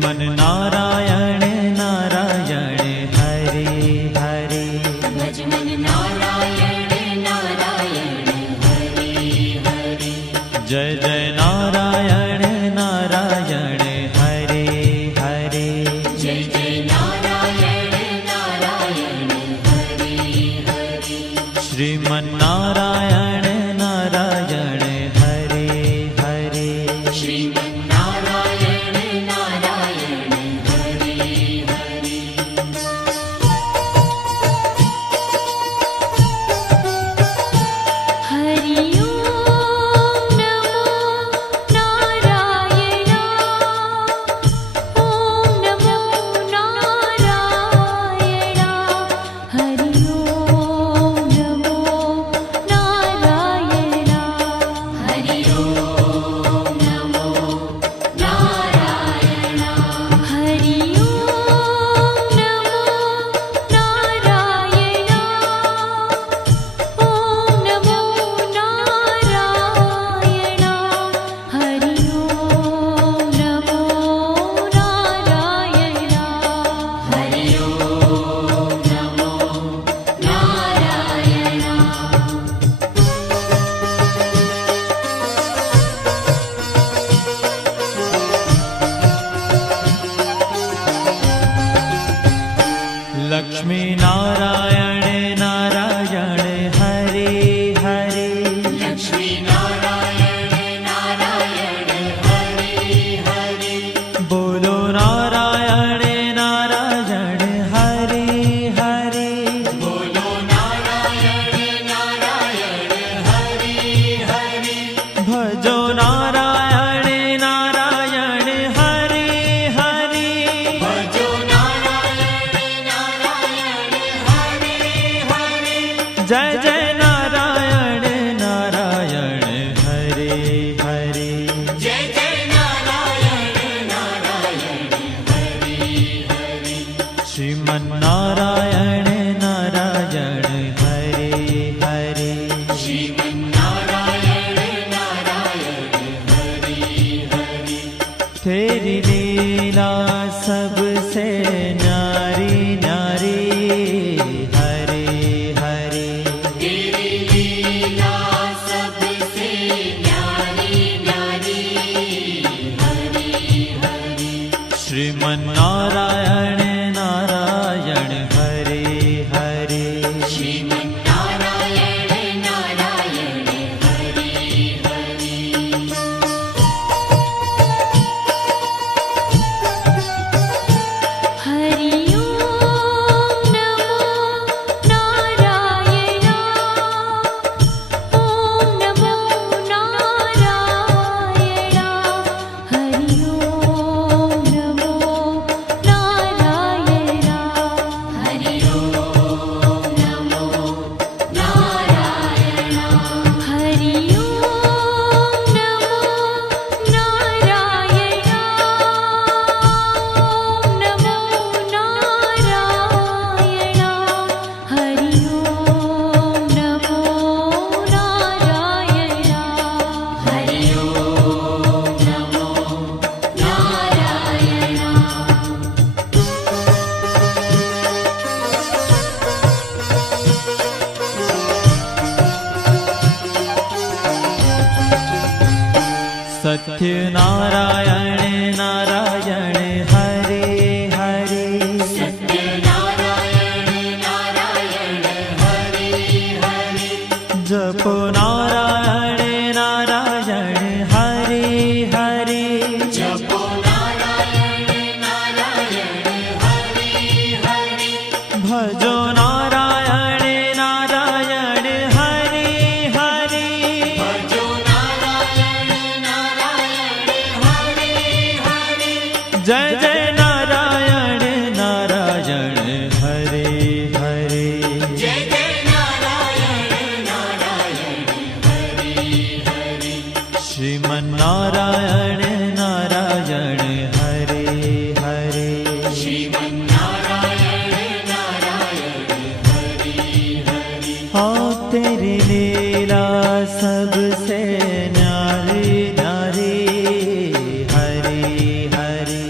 श्रीमन नारायण नारायण हरे हरे। भजमन नारायण नारायण हरे हरे। जय जय नारायण नारायण हरे हरे। जय जय नारायण नारायण हरे हरे। श्रीमन नारायण नारायण हरे हरे। श्रीमन नारायण नारायण हरे हरे। हरि ओम नमो नारायण। ओम नमो नारायण। हरि ओम नमो नारायण। हरि ओम नमो नारायण। हरि ओम नमो नारायण। ओम नमो नारायण। हरि ओम नमो नारायण। हरि ओम नमो नारायण। लक्ष्मी नारायण नारायण हरे हरे। लक्ष्मी नारायण नारायण हरे हरे। बोलो नारायण नारायण हरे हरे। बोलो नारायण नारायण हरे हरे। भजो नारायण नारायण हरे हरे। भजो नारायण नारायण हरे हरे। जय जय नारायण नारायण हरे हरे। जय जय नारायण नारायण हरे हरे। श्रीमन नारायण नारायण हरे हरे। श्रीमन नारायण नारायण हरे हरे। तेरी लीला सबसे न्यारी न्यारी हरे हरे। तेरी लीला सबसे न्यारी न्यारी हरे हरे। श्रीमन नारायण नारायण हरे हरे। श्रीमन नारायण नारायण हरे हरे। हरि ओम नमो नारायण। ओम नमो नारायण। हरि ओम नमो नारायण। हरि ओम नमो नारायण। हरि ओम नमो नारायण। ओम नमो नारायण। हरि ओम नमो नारायण। हरि ओम नमो नारायण। सत्य नारायण नारायण हरे हरे। सत्य नारायण नारायण हरे हरे। जपो नारायण नारायण हरे हरे। जपो नारायण नारायण हरे हरे। भजो नारायण नारायण हरे हरे। भजो नारायण नारायण हरे हरे। जय जय नारायण नारायण हरे हरे। जय जय नारायण नारायण हरे हरे। श्रीमन नारायण नारायण हरे हरे। श्रीमन नारायण नारायण हरे हरे। हाँ तेरी लीला सबसे न्यारी न्यारी हरे हरे।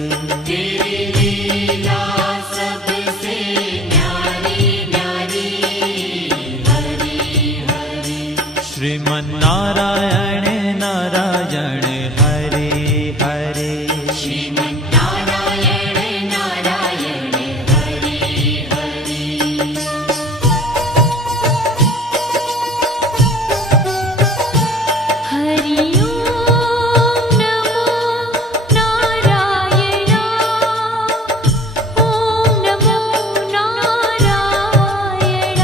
श्रीमन्नारायण नारायण हरे हरे श्रीमन्नारायण नारायण हरे हरे हरि ओम नमो नारायण ओम नमो नारायण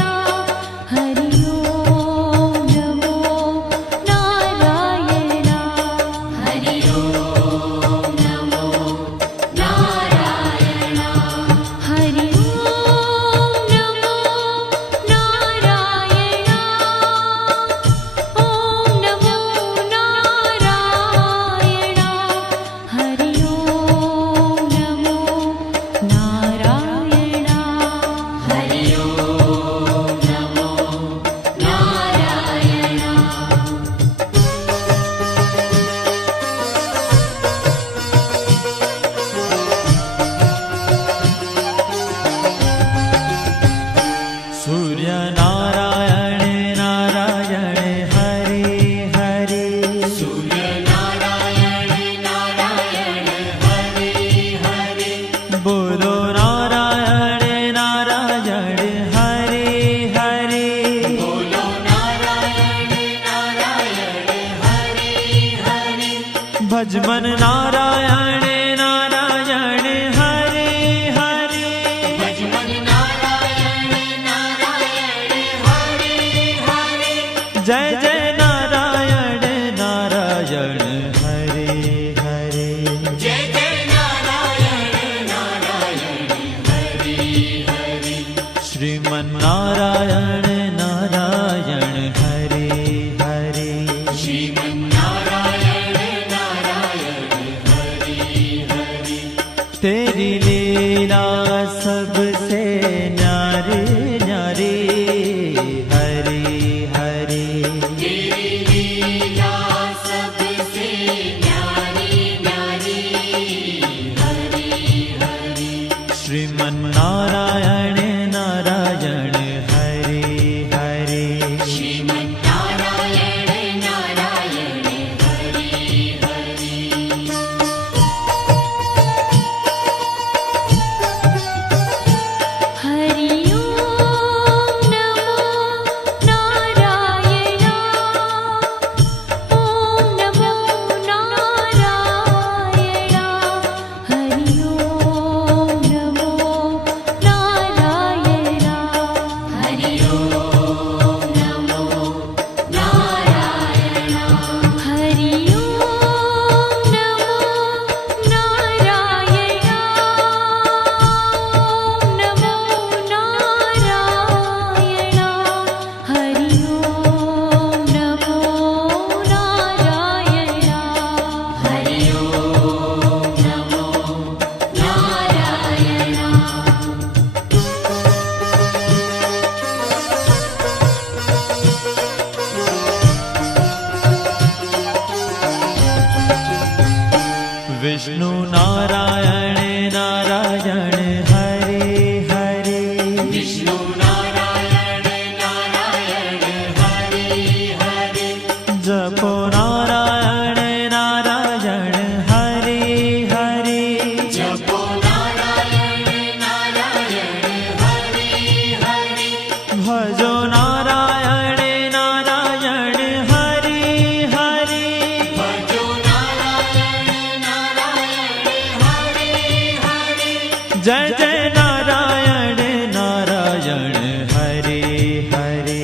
हरि ओम नमो नारायण हरि ओम नमो नारायण हरि ओम नमो नारायण ओम नमो नारायण हरि ओम नमो नारायण हरि ओम नमो नारायण सूर्य नारायण नारायण हरे हरे सूर्य नारायण नारायण हरे हरे बोलो नारायण नारायण हरे हरे बोलो नारायण नारायण हरे हरे भजमन नारायण नारायण हरे हरे भजमन नारायण नारायण हरे हरे जय जय नारायण नारायण हरे हरे जय जय नारायण नारायण हरे हरे श्रीमन्नारायण नारायण हरे हरे श्रीमन्नारायण नारायण हरे हरे तेरी लीला सबसे न्यारी न्यारी हरे हरे तेरी लीला सबसे न्यारी न्यारी हरे हरे श्रीमन्नारायण नारायण हरे हरे श्रीमन्नारायण नारायण हरे हरे हरि ओम नमो नारायण ओम नमो नारायण हरि ओम नमो नारायण हरि ओम नमो नारायण हरि ओम नमो नारायण ओम नमो नारायण हरि ओम नमो नारायण हरि ओम नमो नारायण विष्णु नारायण नारायण हरे हरे विष्णु नारायण नारायण हरे हरे जपो नारायण नारायण हरे हरे जपो नारायण नारायण हरे हरे भजो नारायण नारायण हरे हरे भजो नारायण नारायण हरे हरे जय जय नारायण नारायण हरे हरे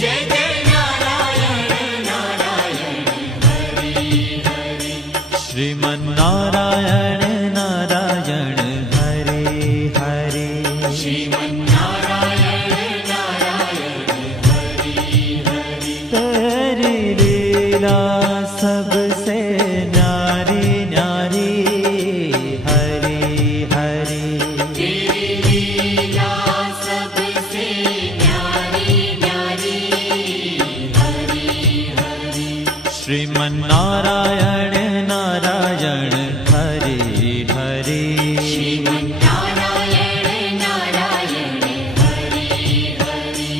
जय जय नारायण नारायण हरे हरे श्रीमन्नारायण नारायण हरे हरे श्रीमन्नारायण नारायण हरे हरे तेरी लीला सबसे न्यारी न्यारी हरे हरे तेरी लीला सबसे न्यारी न्यारी हरे हरे श्रीमन्नारायण नारायण हरे हरे श्रीमन्नारायण नारायण हरे हरे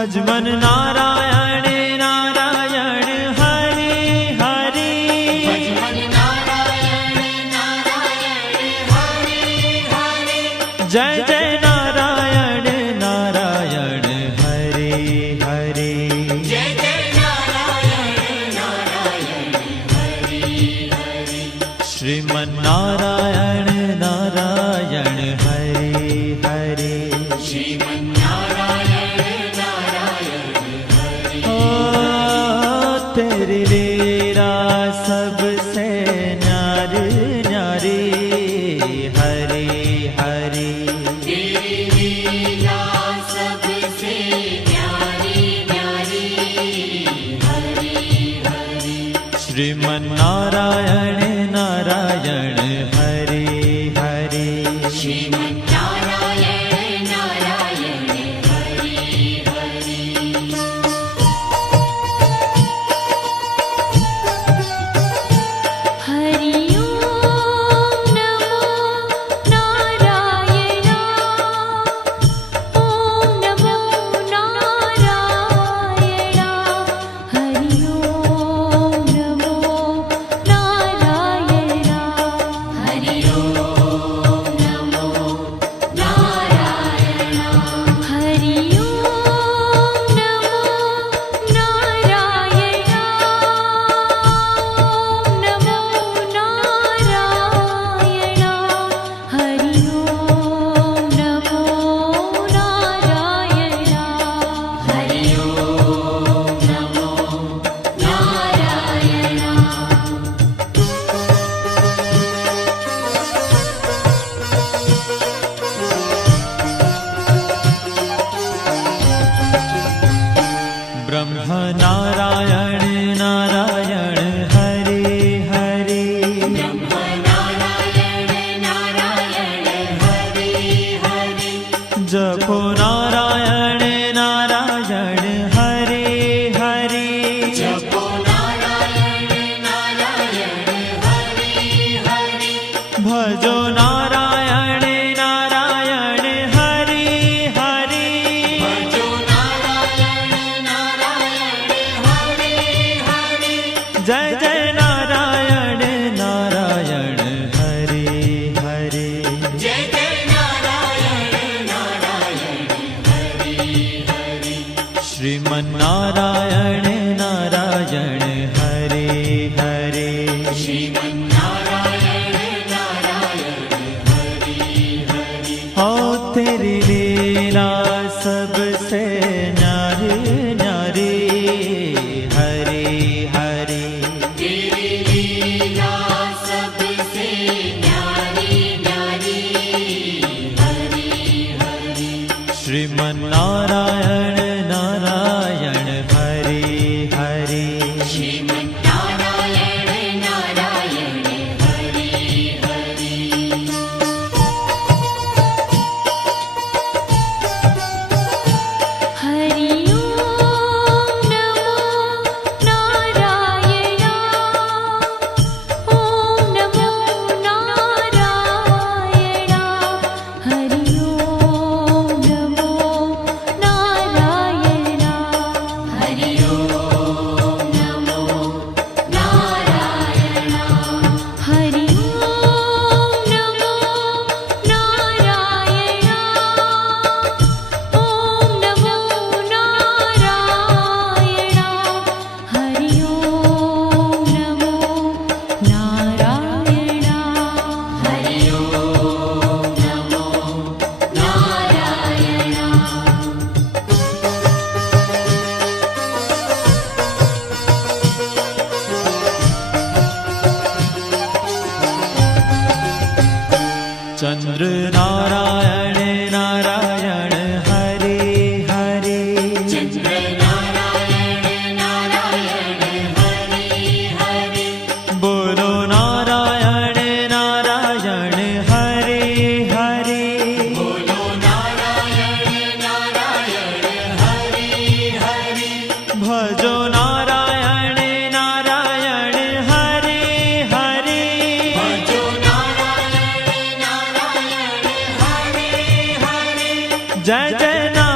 ભજમન નારાયણ નારાયણ હરે હરે ભજમન નારાયણ નારાયણ હરે હરે જય જય નારાયણ નારાયણ હરે હરે જય જય નારાયણ નારાયણ હરે હરે શ્રીમન નારાયણ નારાયણ હરે હરે શ્રીમન નારાયણ નારાયણ હરે ओ तेरी लीला सबसे न्यारी न्यारी हरे हरे तेरी लीला सबसे न्यारी न्यारी हरे हरे श्रीमन नारायण नारायण हरे हरे श्रीमन नारायण नारायण हरे हरे हरि ओम नमो नारायण ओम नमो नारायण हरि ओम नमो नारायण हरि ओम नमो नारायण हरि ओम नमो नारायण ओम नमो नारायण हरि ओम नमो नारायण हरि ओम नमो नारायण ब्रह्म नारायण नारायण हरे हरे ब्रह्म नारायण नारायण हरे हरे जपो नारायण नारायण हरे हरे जपो नारायण नारायण हरे हरे भजो नारायण नारायण हरे हरे भजो नारायण नारायण हरे हरे जय जय नारायण नारायण हरे हरे जय जय नारायण नारायण हरे हरे श्रीमन नारायण नारायण हरे हरे श्रीमन नारायण नारायण हरे हरे हो तेरी लीला सबसे न्यारी न्यारी हरे हरे तेरी लीला सबसे न्यारी न्यारी हरे हरे श्रीमन नारायण नारायण हरे हरे श्रीमन नारायण नारायण हरे हरे हरि ओम नमो नारायण ओम नमो नारायण हरि ओम नमो नारायण हरि ओम नमो नारायण हरि ओम नमो नारायण ओम नमो नारायण हरि ओम नमो नारायण हरि ओम नमो नारायण चंद्र नारायण नारायण हरे हरे चंद्र नारायण नारायण हरे हरे बोलो नारायण नारायण हरे हरे बोलो नारायण नारायण हरे हरे भजो नारायण नारायण हरे हरे भजो नारायण नारायण हरे हरे जय जय नारायण